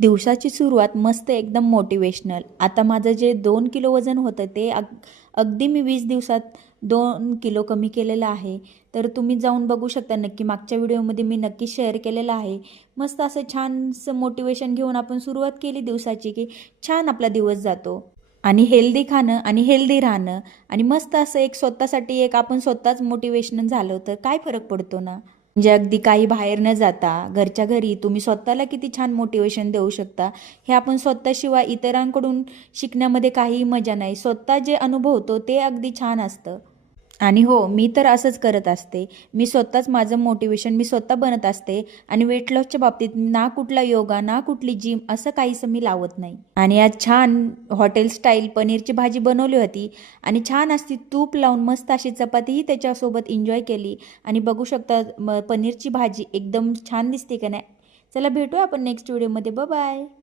दिवसाची सुरुवात मस्त एकदम मोटिवेशनल. आता माझं जे 2 किलो वजन होतं ते अगदी मी 20 दिवसात 2 किलो कमी केलेलं आहे. तर तुम्ही जाऊन बघू शकता नक्की. मागच्या व्हिडिओमध्ये मी नक्की शेअर केलेलं आहे. मस्त असं छानसं मोटिवेशन घेऊन आपण सुरुवात केली दिवसाची की छान आपला दिवस जातो. आणि हेल्दी खाणं आणि हेल्दी राहणं आणि मस्त असं एक स्वतःसाठी एक आपण स्वतःच मोटिवेशनल झालं तर काय फरक पडतो ना. म्हणजे अगदी काही बाहेर न जाता घरच्या घरी तुम्ही स्वतःला किती छान मोटिवेशन देऊ शकता. हे आपण स्वतःशिवाय इतरांकडून शिकण्यामध्ये काहीही मजा नाही. स्वतः जे अनुभवतो ते अगदी छान असतं. आणि हो, मी तर असंच करत असते. मी स्वतःच माझं मोटिवेशन मी स्वतः बनत असते आणि वेट लॉसच्या बाबतीत ना कुठला योगा, ना कुठली जिम असं काहीसं मी लावत नाही. आणि आज छान हॉटेल स्टाईल पनीरची भाजी बनवली होती आणि छान अशी तूप लावून मस्त अशी चपातीही त्याच्यासोबत एन्जॉय केली आणि बघू शकता पनीरची भाजी एकदम छान दिसते का नाही. चला भेटूया आपण नेक्स्ट व्हिडिओमध्ये. बाय.